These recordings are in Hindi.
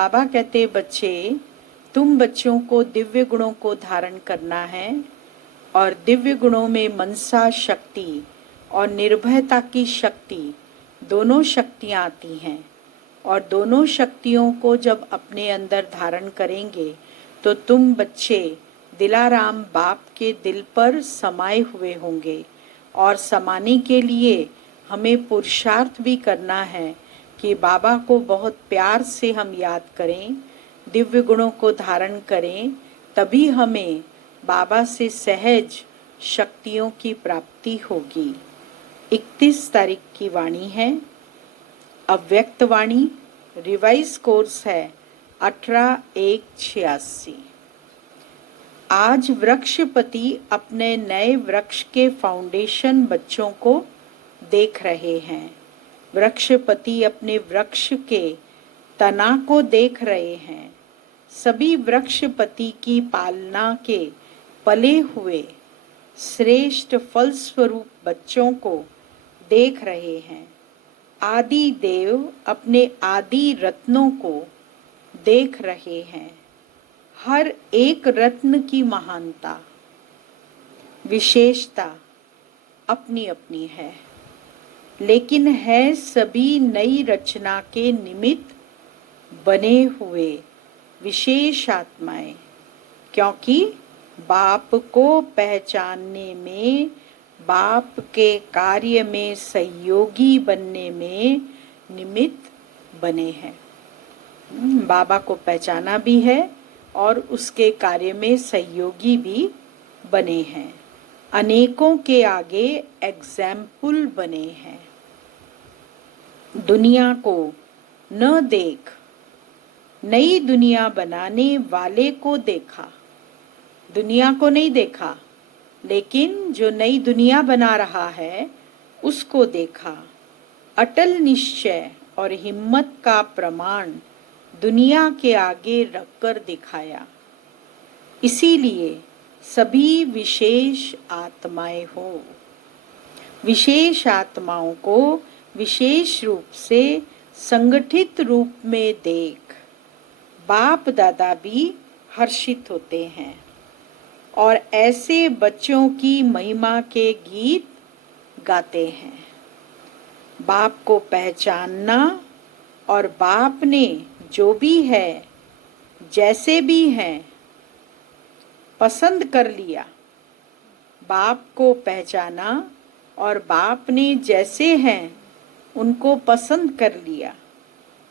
बाबा कहते बच्चे, तुम बच्चों को दिव्य गुणों को धारण करना है और दिव्य गुणों में मनसा शक्ति और निर्भयता की शक्ति, दोनों शक्तियाँ आती हैं। और दोनों शक्तियों को जब अपने अंदर धारण करेंगे तो तुम बच्चे दिलाराम बाप के दिल पर समाये हुए होंगे। और समाने के लिए हमें पुरुषार्थ भी करना है कि बाबा को बहुत प्यार से हम याद करें, दिव्य गुणों को धारण करें, तभी हमें बाबा से सहज शक्तियों की प्राप्ति होगी। 31 तारीख की वाणी है, अव्यक्त वाणी, रिवाइज कोर्स है 18/1/86। आज वृक्षपति अपने नए वृक्ष के फाउंडेशन बच्चों को देख रहे हैं। वृक्षपति अपने वृक्ष के तना को देख रहे हैं। सभी वृक्षपति की पालना के पले हुए श्रेष्ठ फलस्वरूप बच्चों को देख रहे हैं। आदि देव अपने आदि रत्नों को देख रहे हैं। हर एक रत्न की महानता, विशेषता अपनी अपनी है, लेकिन है सभी नई रचना के निमित्त बने हुए विशेष आत्माएं, क्योंकि बाप को पहचानने में, बाप के कार्य में सहयोगी बनने में निमित्त बने हैं। बाबा को पहचाना भी है और उसके कार्य में सहयोगी भी बने हैं। अनेकों के आगे एग्जाम्पल बने हैं। दुनिया को न देख, नई दुनिया बनाने वाले को देखा। दुनिया को नहीं देखा, लेकिन जो नई दुनिया बना रहा है उसको देखा। अटल निश्चय और हिम्मत का प्रमाण दुनिया के आगे रखकर दिखाया। इसीलिए सभी विशेष आत्माएं हो। विशेष आत्माओं को विशेष रूप से संगठित रूप में देख बाप दादा भी हर्षित होते हैं और ऐसे बच्चों की महिमा के गीत गाते हैं। बाप को पहचानना और बाप ने जो भी है, जैसे भी हैं, पसंद कर लिया। बाप को पहचाना और बाप ने जैसे हैं उनको पसंद कर लिया,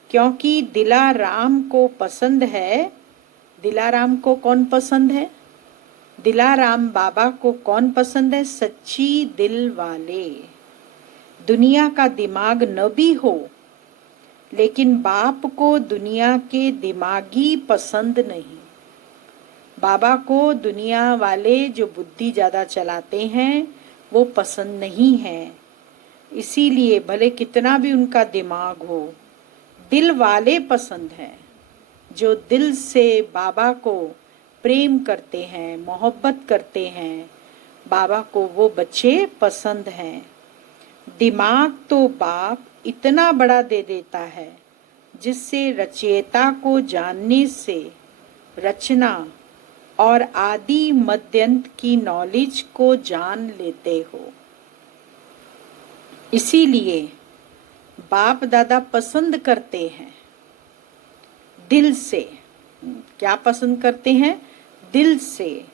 क्योंकि दिलाराम को पसंद है। दिलाराम को कौन पसंद है? दिलाराम बाबा को कौन पसंद है? सच्ची दिल वाले। दुनिया का दिमाग न भी हो, लेकिन बाप को दुनिया के दिमागी पसंद नहीं। बाबा को दुनिया वाले जो बुद्धि ज़्यादा चलाते हैं वो पसंद नहीं है। इसीलिए भले कितना भी उनका दिमाग हो, दिल वाले पसंद हैं। जो दिल से बाबा को प्रेम करते हैं, मोहब्बत करते हैं, बाबा को वो बच्चे पसंद हैं। दिमाग तो बाप इतना बड़ा दे देता है जिससे रचयिता को जानने से रचना और आदि मध्यंत की नॉलेज को जान लेते हो। इसीलिए बाप दादा पसंद करते हैं दिल से। क्या पसंद करते हैं? दिल से।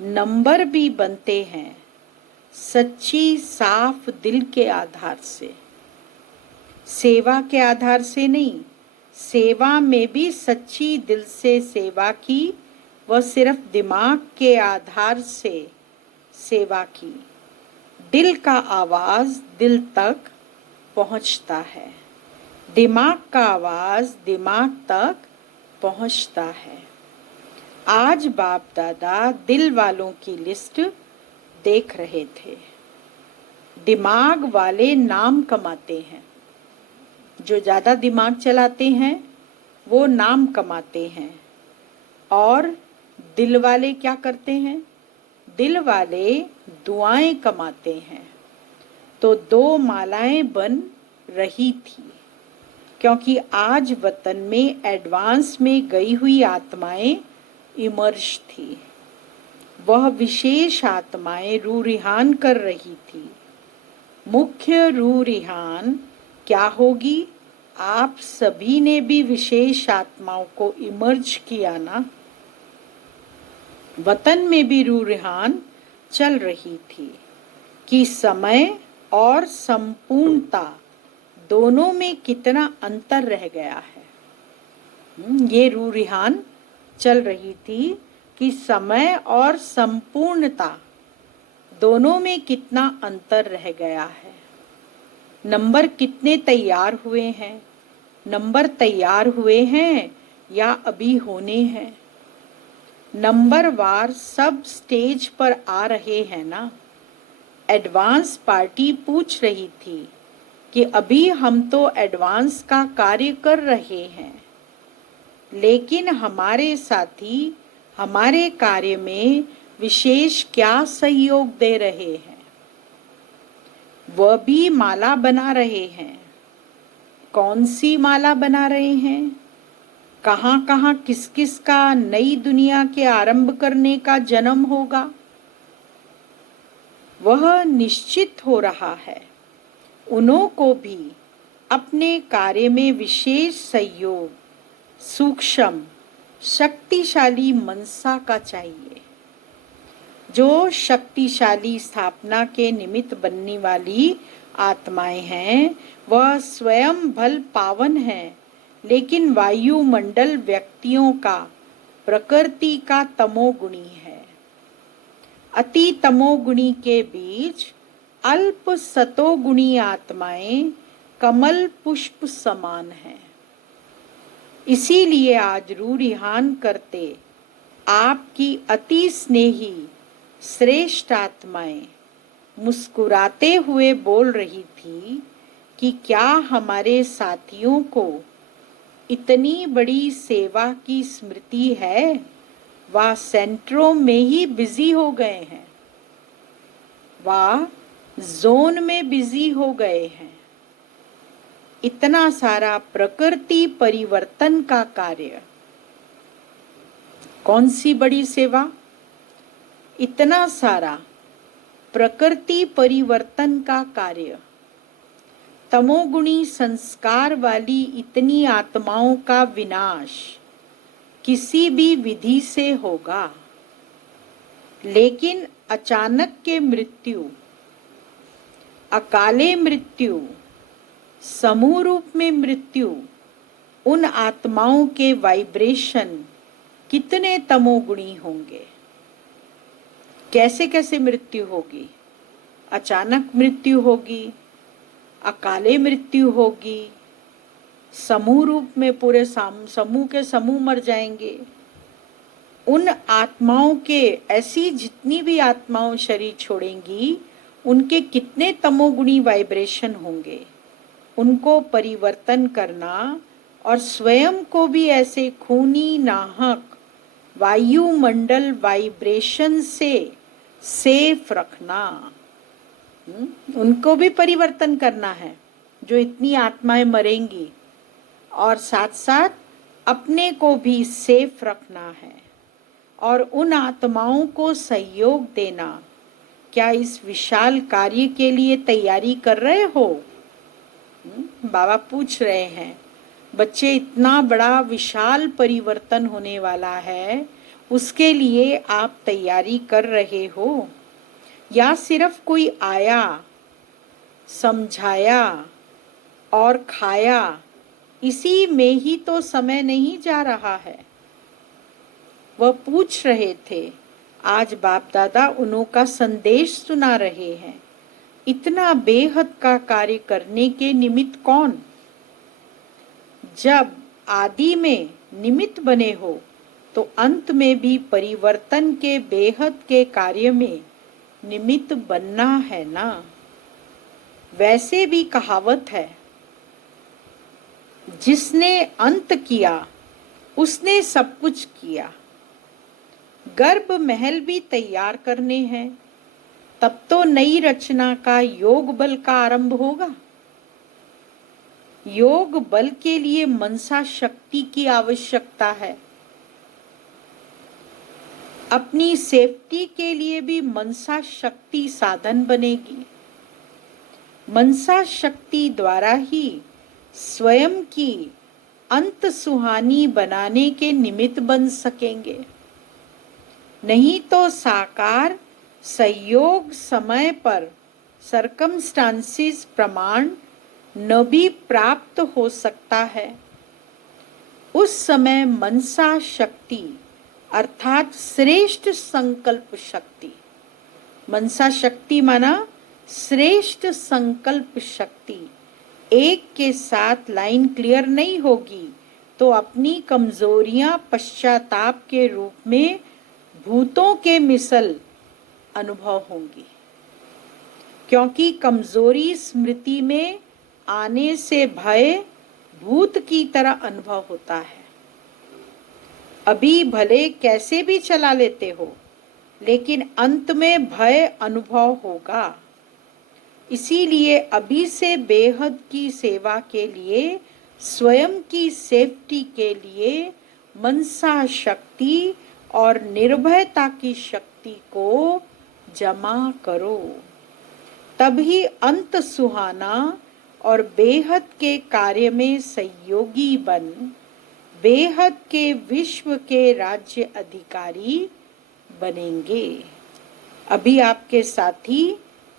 नंबर भी बनते हैं सच्ची साफ दिल के आधार से, सेवा के आधार से नहीं। सेवा में भी सच्ची दिल से सेवा की, वह सिर्फ दिमाग के आधार से सेवा की। दिल का आवाज दिल तक पहुंचता है, दिमाग का आवाज दिमाग तक पहुंचता है। आज बाप दादा दिल वालों की लिस्ट देख रहे थे। दिमाग वाले नाम कमाते हैं। जो ज़्यादा दिमाग चलाते हैं वो नाम कमाते हैं। और दिल वाले क्या करते हैं? दिल वाले दुआएं कमाते हैं। तो 2 मालाएं बन रही थी। क्योंकि आज वतन में एडवांस में गई हुई आत्माएं इमर्ज थी। वह विशेष आत्माएं रूह रिहान कर रही थी। मुख्य रूह रिहान क्या होगी? आप सभी ने भी विशेष आत्माओं को इमर्ज किया ना। वतन में भी रूह रिहान चल रही थी कि समय और संपूर्णता दोनों में कितना अंतर रह गया है। ये रूह रिहान चल रही थी कि समय और संपूर्णता दोनों में कितना अंतर रह गया है। नंबर कितने तैयार हुए हैं? नंबर तैयार हुए हैं या अभी होने हैं? नंबर वार सब स्टेज पर आ रहे हैं ना। एडवांस पार्टी पूछ रही थी कि अभी हम तो एडवांस का कार्य कर रहे हैं, लेकिन हमारे साथी हमारे कार्य में विशेष क्या सहयोग दे रहे हैं? वह भी माला बना रहे हैं। कौन सी माला बना रहे हैं? कहाँ कहाँ किस किस का नई दुनिया के आरंभ करने का जन्म होगा, वह निश्चित हो रहा है। उन्हों को भी अपने कार्य में विशेष सहयोग सूक्ष्म शक्तिशाली मनसा का चाहिए। जो शक्तिशाली स्थापना के निमित्त बनने वाली आत्माएं हैं, वह स्वयं भल पावन है, लेकिन वायुमंडल व्यक्तियों का प्रकृति का तमोगुणी है। अति तमोगुणी के बीच अल्प सतोगुणी आत्माएं कमल पुष्प समान हैं। इसीलिए आज रूह रिहान करते आपकी अति स्नेही श्रेष्ठ आत्माएं मुस्कुराते हुए बोल रही थी कि क्या हमारे साथियों को इतनी बड़ी सेवा की स्मृति है? वह सेंटरों में ही बिजी हो गए हैं, वह जोन में बिजी हो गए हैं। इतना सारा प्रकृति परिवर्तन का कार्य, कौन सी बड़ी सेवा? इतना सारा प्रकृति परिवर्तन का कार्य, तमोगुणी संस्कार वाली इतनी आत्माओं का विनाश किसी भी विधि से होगा, लेकिन अचानक के मृत्यु, अकाले मृत्यु, समूह रूप में मृत्यु, उन आत्माओं के वाइब्रेशन कितने तमोगुणी होंगे। कैसे कैसे मृत्यु होगी? अचानक मृत्यु होगी, अकाले मृत्यु होगी, समूह रूप में पूरे समूह के समूह मर जाएंगे। उन आत्माओं के, ऐसी जितनी भी आत्माओं शरीर छोड़ेंगी, उनके कितने तमोगुणी वाइब्रेशन होंगे। उनको परिवर्तन करना और स्वयं को भी ऐसे खूनी नाहक वायुमंडल वाइब्रेशन से सेफ रखना, उनको भी परिवर्तन करना है जो इतनी आत्माएं मरेंगी, और साथ साथ अपने को भी सेफ रखना है और उन आत्माओं को सहयोग देना। क्या इस विशाल कार्य के लिए तैयारी कर रहे हो? बाबा पूछ रहे हैं, बच्चे इतना बड़ा विशाल परिवर्तन होने वाला है, उसके लिए आप तैयारी कर रहे हो, या सिर्फ कोई आया, समझाया और खाया, इसी में ही तो समय नहीं जा रहा है? वह पूछ रहे थे। आज बाप दादा उन्हों का संदेश सुना रहे हैं। इतना बेहद का कार्य करने के निमित्त कौन? जब आदि में निमित्त बने हो, तो अंत में भी परिवर्तन के बेहद के कार्य में निमित्त बनना है ना। वैसे भी कहावत है, जिसने अंत किया उसने सब कुछ किया। गर्भ महल भी तैयार करने हैं, तब तो नई रचना का योग बल का आरंभ होगा। योग बल के लिए मनसा शक्ति की आवश्यकता है। अपनी सेफ्टी के लिए भी मनसा शक्ति साधन बनेगी। मनसा शक्ति द्वारा ही स्वयं की अंत सुहानी बनाने के निमित्त बन सकेंगे। नहीं तो साकार संयोग समय पर सरकमस्टांसिस प्रमाण न भी प्राप्त हो सकता है। उस समय मनसा शक्ति अर्थात श्रेष्ठ संकल्प शक्ति, मनसा शक्ति माना श्रेष्ठ संकल्प शक्ति, एक के साथ लाइन क्लियर नहीं होगी तो अपनी कमजोरियां पश्चाताप के रूप में भूतों के मिसल अनुभव होंगी। क्योंकि कमजोरी स्मृति में आने से भय भूत की तरह अनुभव होता है। अभी भले कैसे भी चला लेते हो, लेकिन अंत में भय अनुभव होगा। इसीलिए अभी से बेहद की सेवा के लिए, स्वयं की सेफ्टी के लिए मनसा शक्ति और निर्भयता की शक्ति को जमा करो। तभी अंत सुहाना और बेहद के कार्य में सहयोगी बन बेहद के विश्व के राज्य अधिकारी बनेंगे। अभी आपके साथी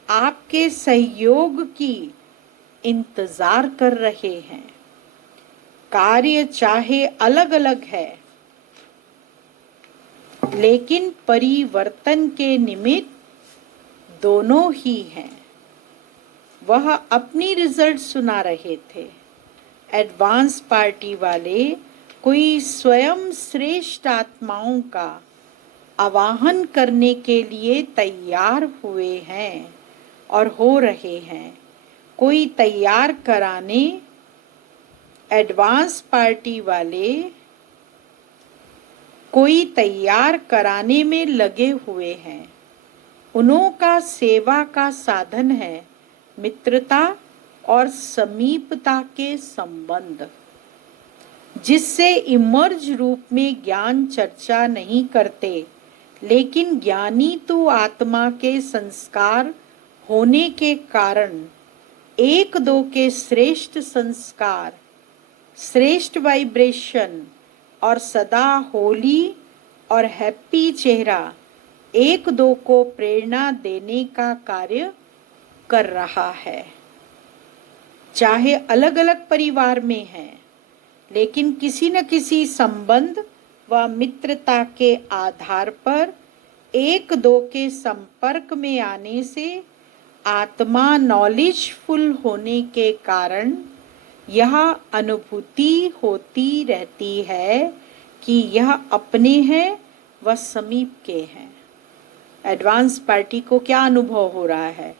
आपके सहयोग की इंतजार कर रहे हैं। कार्य चाहे अलग अलग है, लेकिन परिवर्तन के निमित्त दोनों ही हैं। वह अपनी रिजल्ट सुना रहे थे। एडवांस पार्टी वाले कोई स्वयं श्रेष्ठ आत्माओं का आवाहन करने के लिए तैयार हुए हैं और हो रहे हैं। कोई तैयार कराने, एडवांस पार्टी वाले कोई तैयार कराने में लगे हुए हैं। उन्हों का सेवा का साधन है मित्रता और समीपता के संबंध, जिससे इमर्ज रूप में ज्ञान चर्चा नहीं करते, लेकिन ज्ञानी तो आत्मा के संस्कार होने के कारण एक दो के श्रेष्ठ संस्कार, श्रेष्ठ वाइब्रेशन और सदा होली और हैप्पी चेहरा एक दो को प्रेरणा देने का कार्य कर रहा है। चाहे अलग अलग परिवार में हैं, लेकिन किसी न किसी संबंध व मित्रता के आधार पर एक दो के संपर्क में आने से आत्मा नॉलेजफुल होने के कारण यह अनुभूति होती रहती है कि यह अपने हैं व समीप के हैं। एडवांस पार्टी को क्या अनुभव हो रहा है?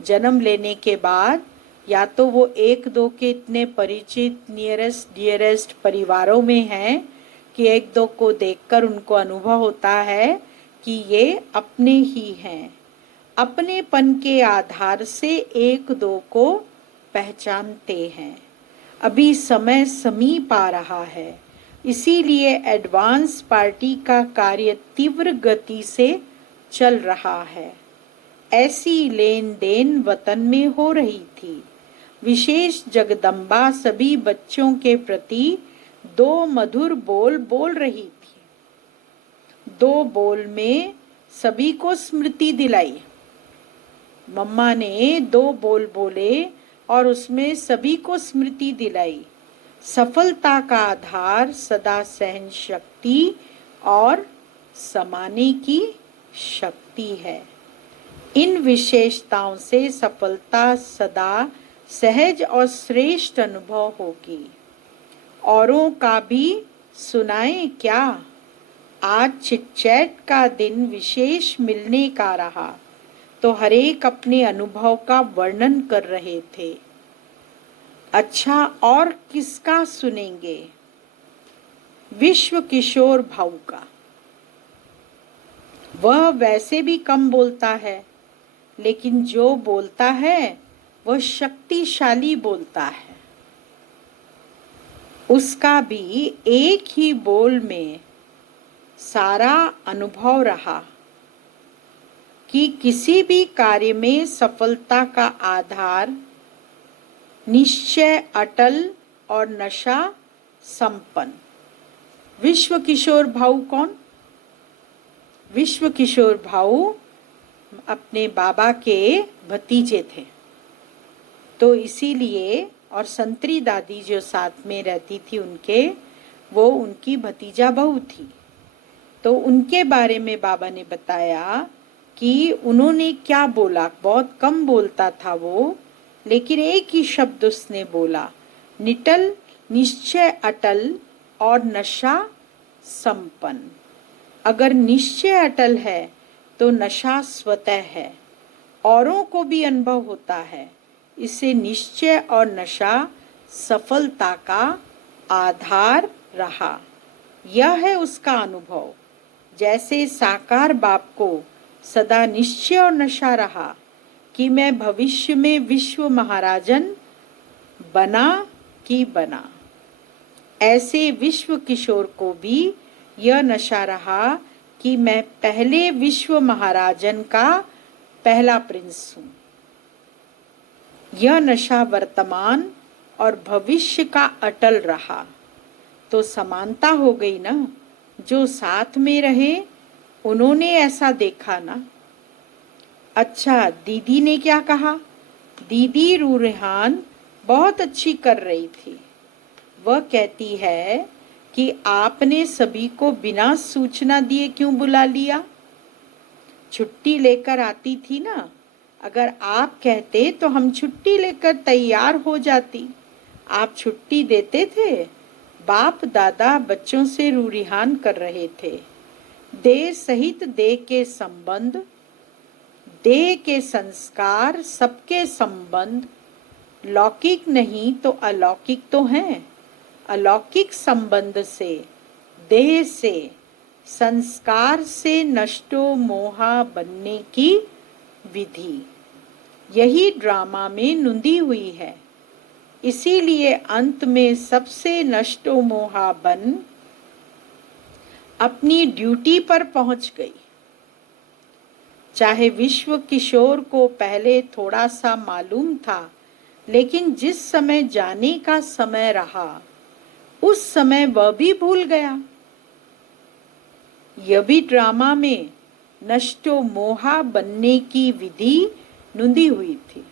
जन्म लेने के बाद या तो वो एक दो के इतने परिचित नियरेस्ट डियरेस्ट परिवारों में हैं कि एक दो को देखकर उनको अनुभव होता है कि ये अपने ही हैं। अपनेपन के आधार से एक दो को पहचानते हैं। अभी समय समीप आ रहा है, इसीलिए एडवांस पार्टी का कार्य तीव्र गति से चल रहा है। ऐसी लेन देन वतन में हो रही थी। विशेष जगदम्बा सभी बच्चों के प्रति दो मधुर बोल बोल रही थी। दो बोल में सभी को स्मृति दिलाई। मम्मा ने दो बोल बोले और उसमें सभी को स्मृति दिलाई। सफलता का आधार सदा सहन शक्ति और समाने की शक्ति है। इन विशेषताओं से सफलता सदा सहज और श्रेष्ठ अनुभव होगी। औरों का भी सुनाएं क्या? आज चिटचैट का दिन विशेष मिलने का रहा, तो हरेक अपने अनुभव का वर्णन कर रहे थे। अच्छा, और किसका सुनेंगे? विश्व किशोर भाऊ का। वह वैसे भी कम बोलता है, लेकिन जो बोलता है वह शक्तिशाली बोलता है। उसका भी एक ही बोल में सारा अनुभव रहा कि किसी भी कार्य में सफलता का आधार निश्चय अटल और नशा संपन्न। विश्व किशोर भाऊ कौन? विश्व किशोर भाऊ अपने बाबा के भतीजे थे, तो इसीलिए, और संतरी दादी जो साथ में रहती थी उनके, वो उनकी भतीजा बहू थी। तो उनके बारे में बाबा ने बताया कि उन्होंने क्या बोला। बहुत कम बोलता था वो, लेकिन एक ही शब्द उसने बोला, निटल, निश्चय अटल और नशा संपन्न। अगर निश्चय अटल है तो नशा स्वतः है, औरों को भी अनुभव होता है। इससे निश्चय और नशा सफलता का आधार रहा। यह है उसका अनुभव। जैसे साकार बाप को सदा निश्चय और नशा रहा कि मैं भविष्य में विश्व महाराजन बना कि बना, ऐसे विश्व किशोर को भी यह नशा रहा कि मैं पहले विश्व महाराजन का पहला प्रिंस हूँ। यह नशा वर्तमान और भविष्य का अटल रहा। तो समानता हो गई ना, जो साथ में रहे उन्होंने ऐसा देखा ना। अच्छा, दीदी ने क्या कहा? दीदी रूरिहान बहुत अच्छी कर रही थी। वह कहती है कि आपने सभी को बिना सूचना दिए क्यों बुला लिया? छुट्टी लेकर आती थी ना। अगर आप कहते तो हम छुट्टी लेकर तैयार हो जाती। आप छुट्टी देते थे? बाप दादा बच्चों से रूरिहान कर रहे थे। देह सहित देह के संबंध, देह के संस्कार, सबके संबंध लौकिक नहीं तो अलौकिक तो हैं। अलौकिक संबंध से, देह से, संस्कार से नष्टो मोहा बनने की विधि, यही ड्रामा में नुंदी हुई है। इसीलिए अंत में सबसे नष्टो मोहा बन अपनी ड्यूटी पर पहुंच गई। चाहे विश्व किशोर को पहले थोड़ा सा मालूम था, लेकिन जिस समय जाने का समय रहा उस समय वह भी भूल गया। यह भी ड्रामा में नष्टो मोहा बनने की विधि नुंदी हुई थी।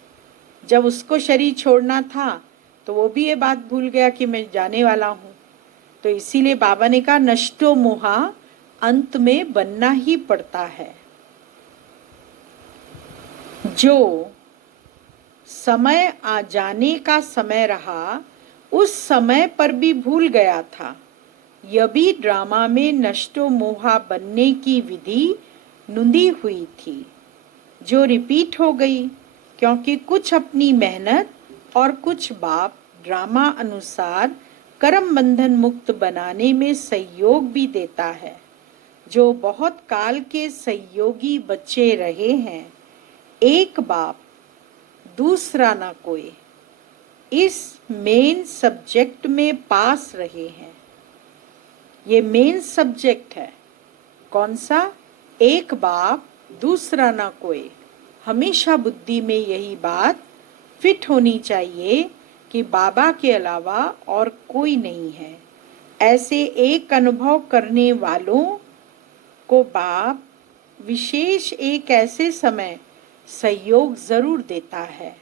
जब उसको शरीर छोड़ना था तो वो भी ये बात भूल गया कि मैं जाने वाला हूँ। तो इसीलिए बाबा ने कहा नष्टो मोहा अंत में बनना ही पड़ता है। जो समय आ जाने का समय रहा उस समय पर भी भूल गया था। यह भी ड्रामा में नष्टो मोहा बनने की विधि नुंदी हुई थी, जो रिपीट हो गई, क्योंकि कुछ अपनी मेहनत और कुछ बाप ड्रामा अनुसार कर्म बंधन मुक्त बनाने में सहयोग भी देता है। जो बहुत काल के सहयोगी बच्चे रहे हैं, एक बाप दूसरा ना कोई, इस मेन सब्जेक्ट में पास रहे हैं। ये मेन सब्जेक्ट है। कौन सा? एक बाप दूसरा ना कोई। हमेशा बुद्धि में यही बात फिट होनी चाहिए कि बाबा के अलावा और कोई नहीं है। ऐसे एक अनुभव करने वालों को बाप विशेष एक ऐसे समय सहयोग जरूर देता है।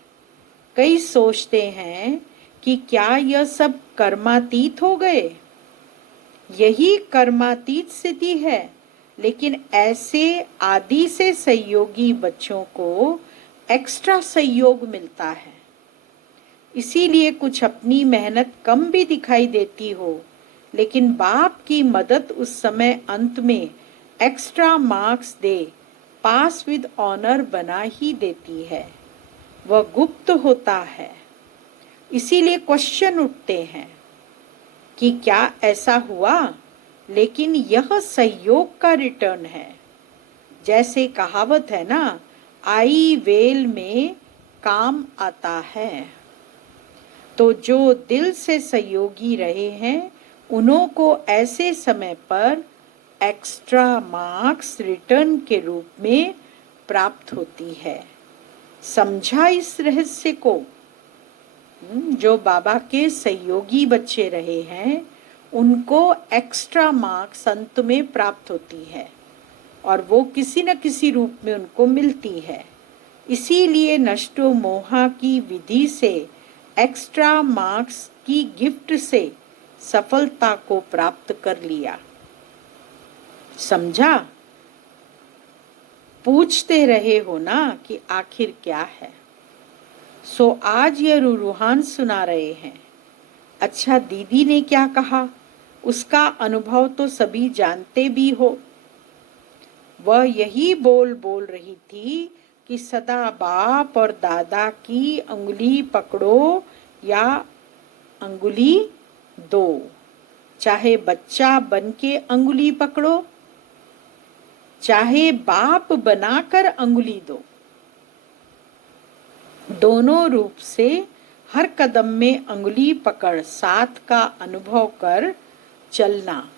कई सोचते हैं कि क्या यह सब कर्मातीत हो गए? यही कर्मातीत स्थिति है, लेकिन ऐसे आदि से सहयोगी बच्चों को एक्स्ट्रा सहयोग मिलता है। इसीलिए कुछ अपनी मेहनत कम भी दिखाई देती हो, लेकिन बाप की मदद उस समय अंत में एक्स्ट्रा मार्क्स दे पास विद ऑनर बना ही देती है। वह गुप्त होता है। इसीलिए क्वेश्चन उठते हैं कि क्या ऐसा हुआ? लेकिन यह सहयोग का रिटर्न है। जैसे कहावत है ना, आई वेल में काम आता है। तो जो दिल से सहयोगी रहे हैं उन्हों को ऐसे समय पर एक्स्ट्रा मार्क्स रिटर्न के रूप में प्राप्त होती है। समझा इस रहस्य को? जो बाबा के सहयोगी बच्चे रहे हैं उनको एक्स्ट्रा मार्क्स अंत में प्राप्त होती है और वो किसी न किसी रूप में उनको मिलती है। इसीलिए नष्टो मोहा की विधि से एक्स्ट्रा मार्क्स की गिफ्ट से सफलता को प्राप्त कर लिया। समझा? पूछते रहे हो ना कि आखिर क्या है। सो आज ये रूहान सुना रहे हैं। अच्छा, दीदी ने क्या कहा उसका अनुभव तो सभी जानते भी हो। वह यही बोल रही थी कि सदा बाप और दादा की अंगुली पकड़ो या अंगुली दो, चाहे बच्चा बन के अंगुली पकड़ो, चाहे बाप बनाकर अंगुली दो। दोनों रूप से हर कदम में अंगुली पकड़ साथ का अनुभव कर चलना,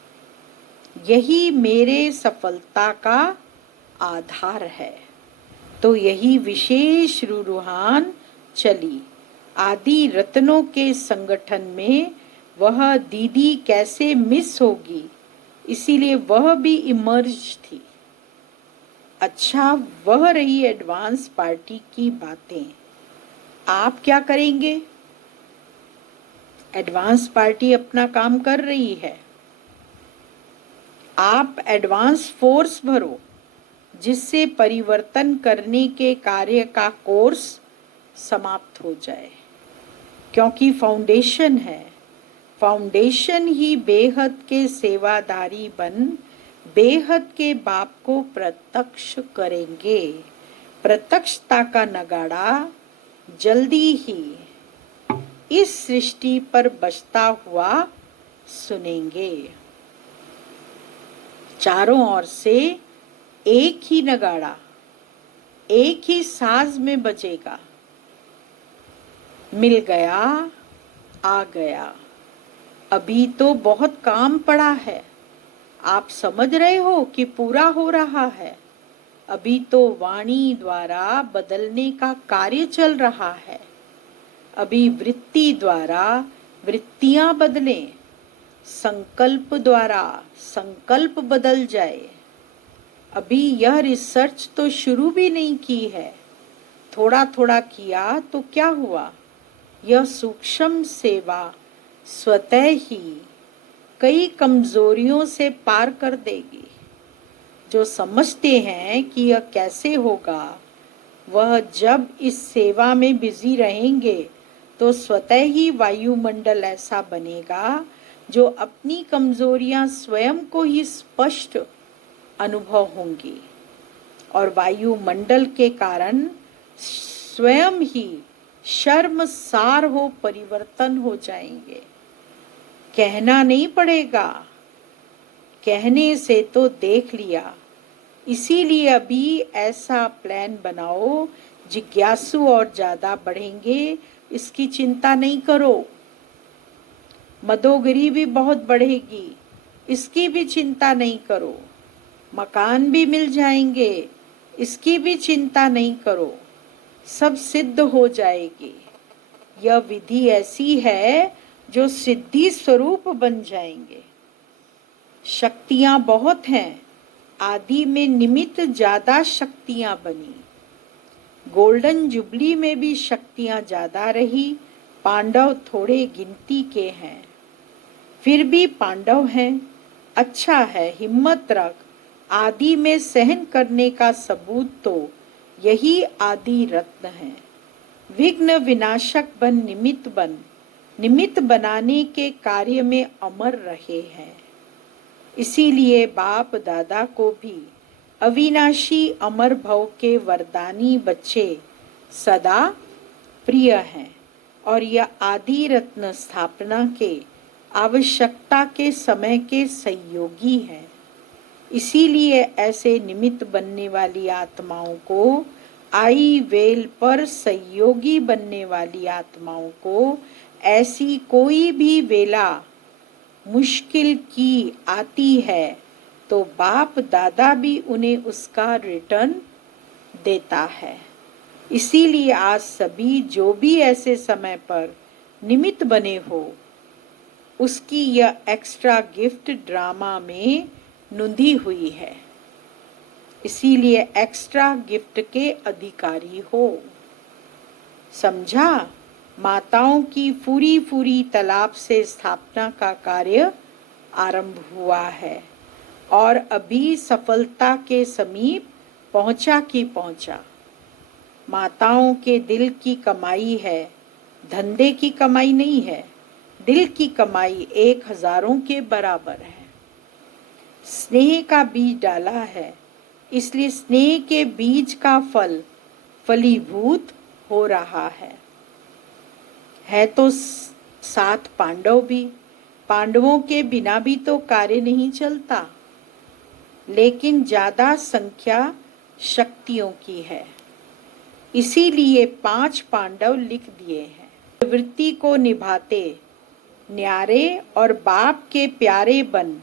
यही मेरे सफलता का आधार है। तो यही विशेष रूहान चली। आदि रत्नों के संगठन में वह दीदी कैसे मिस होगी, इसीलिए वह भी इमर्ज थी। अच्छा, वह रही एडवांस पार्टी की बातें। आप क्या करेंगे? एडवांस पार्टी अपना काम कर रही है। आप एडवांस फोर्स भरो जिससे परिवर्तन करने के कार्य का कोर्स समाप्त हो जाए, क्योंकि फाउंडेशन है। फाउंडेशन ही बेहद के सेवादारी बन बेहद के बाप को प्रत्यक्ष करेंगे। प्रत्यक्षता का नगाड़ा जल्दी ही इस सृष्टि पर बजता हुआ सुनेंगे। चारों ओर से एक ही नगाड़ा एक ही साज में बजेगा। मिल गया, आ गया। अभी तो बहुत काम पड़ा है। आप समझ रहे हो कि पूरा हो रहा है। अभी तो वाणी द्वारा बदलने का कार्य चल रहा है। अभी वृत्ति द्वारा वृत्तियां बदलें, संकल्प द्वारा संकल्प बदल जाए। अभी यह रिसर्च तो शुरू भी नहीं की है। थोड़ा थोड़ा किया तो क्या हुआ? यह सूक्ष्म सेवा स्वतः ही कई कमजोरियों से पार कर देगी। जो समझते हैं कि यह कैसे होगा, वह जब इस सेवा में बिजी रहेंगे तो स्वतः ही वायुमंडल ऐसा बनेगा जो अपनी कमजोरियां स्वयं को ही स्पष्ट अनुभव होंगी और वायुमंडल के कारण स्वयं ही शर्मसार हो परिवर्तन हो जाएंगे। कहना नहीं पड़ेगा, कहने से तो देख लिया। इसीलिए अभी ऐसा प्लान बनाओ, जिज्ञासु और ज्यादा बढ़ेंगे, इसकी चिंता नहीं करो। मदोगरी भी बहुत बढ़ेगी, इसकी भी चिंता नहीं करो। मकान भी मिल जाएंगे, इसकी भी चिंता नहीं करो। सब सिद्ध हो जाएगी। यह विधि ऐसी है जो सिद्धि स्वरूप बन जाएंगे। शक्तियां बहुत हैं। आदि में निमित्त ज्यादा शक्तियां बनी। गोल्डन जुबली में भी शक्तियां ज्यादा रही। पांडव थोड़े गिनती के हैं, फिर भी पांडव हैं। अच्छा है, हिम्मत रख। आदि में सहन करने का सबूत तो यही आदि रत्न है। विघ्न विनाशक बन, निमित्त बनाने के कार्य में अमर रहे हैं। इसीलिए बाप दादा को भी अविनाशी अमर भव के वरदानी बच्चे सदा प्रिय हैं और यह आदि रत्न स्थापना के आवश्यकता के समय के सहयोगी हैं। इसीलिए ऐसे निमित्त बनने वाली आत्माओं को, आई वेल पर सहयोगी बनने वाली आत्माओं को ऐसी कोई भी वेला मुश्किल की आती है तो बाप दादा भी उन्हें उसका रिटर्न देता है। इसीलिए आज सभी जो भी ऐसे समय पर निमित्त बने हो, उसकी यह एक्स्ट्रा गिफ्ट ड्रामा में नूंधी हुई है। इसीलिए एक्स्ट्रा गिफ्ट के अधिकारी हो। समझा? माताओं की फूरी फूरी तालाब से स्थापना का कार्य आरंभ हुआ है और अभी सफलता के समीप पहुंचा की पहुंचा। माताओं के दिल की कमाई है, धंधे की कमाई नहीं है। दिल की कमाई 1000 के बराबर है। स्नेह का बीज डाला है, इसलिए स्नेह के बीज का फल फलीभूत हो रहा है तो 7 पांडव भी। पांडवों के बिना भी तो कार्य नहीं चलता, लेकिन ज्यादा संख्या शक्तियों की है, इसीलिए 5 पांडव लिख दिए हैं। प्रवृत्ति को निभाते न्यारे और बाप के प्यारे बन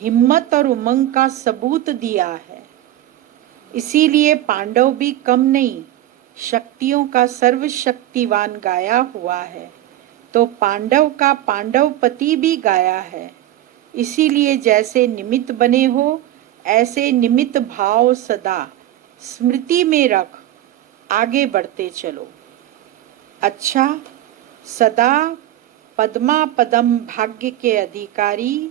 हिम्मत और उमंग का सबूत दिया है। इसीलिए पांडव भी कम नहीं, शक्तियों का सर्वशक्तिवान गाया हुआ है तो पांडव का पांडवपति भी गाया है। इसीलिए जैसे निमित्त बने हो, ऐसे निमित्त भाव सदा स्मृति में रख आगे बढ़ते चलो। अच्छा, सदा पद्मा पदम भाग्य के अधिकारी,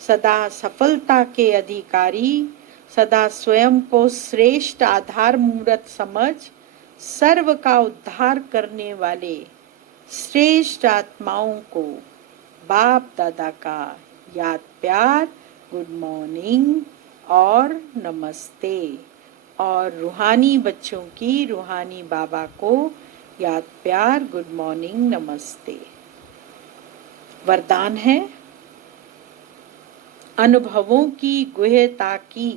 सदा सफलता के अधिकारी, सदा स्वयं को श्रेष्ठ आधार मूर्त समझ सर्व का उद्धार करने वाले श्रेष्ठ आत्माओं को बाप दादा का याद प्यार, गुड मॉर्निंग और नमस्ते। और रूहानी बच्चों की रूहानी बाबा को याद प्यार, गुड मॉर्निंग, नमस्ते। वरदान है, अनुभवों की गुह्यता की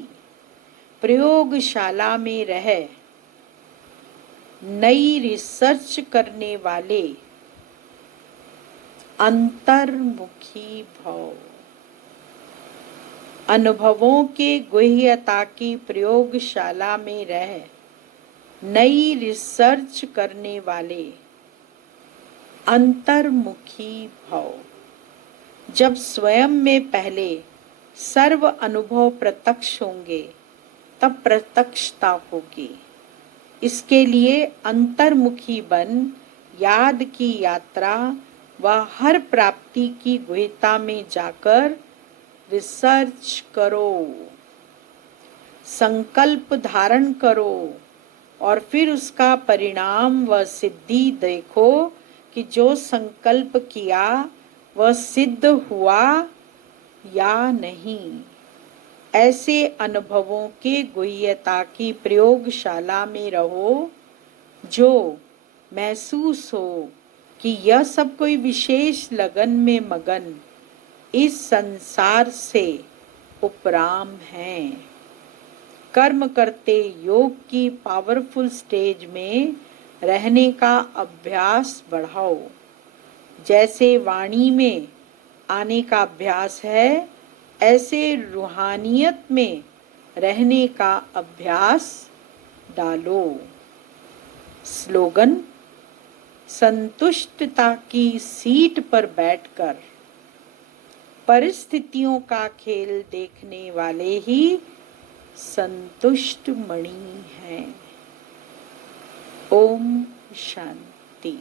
प्रयोगशाला में रह नई रिसर्च करने वाले अंतर्मुखी भव। अनुभवों के गुह्यता की प्रयोगशाला में रह नई रिसर्च करने वाले अंतर्मुखी भव। जब स्वयं में पहले सर्व अनुभव प्रत्यक्ष होंगे तब प्रत्यक्षता होगी। इसके लिए अंतर्मुखी बन याद की यात्रा व हर प्राप्ति की गुह्यता में जाकर रिसर्च करो, संकल्प धारण करो और फिर उसका परिणाम व सिद्धि देखो कि जो संकल्प किया वह सिद्ध हुआ या नहीं। ऐसे अनुभवों के गुह्यता की प्रयोगशाला में रहो, जो महसूस हो कि यह सब कोई विशेष लगन में मगन इस संसार से उपराम हैं। कर्म करते योग की पावरफुल स्टेज में रहने का अभ्यास बढ़ाओ। जैसे वाणी में आने का अभ्यास है, ऐसे रूहानियत में रहने का अभ्यास डालो। स्लोगन, संतुष्टता की सीट पर बैठकर परिस्थितियों का खेल देखने वाले ही संतुष्ट मणि हैं। ओम शांति।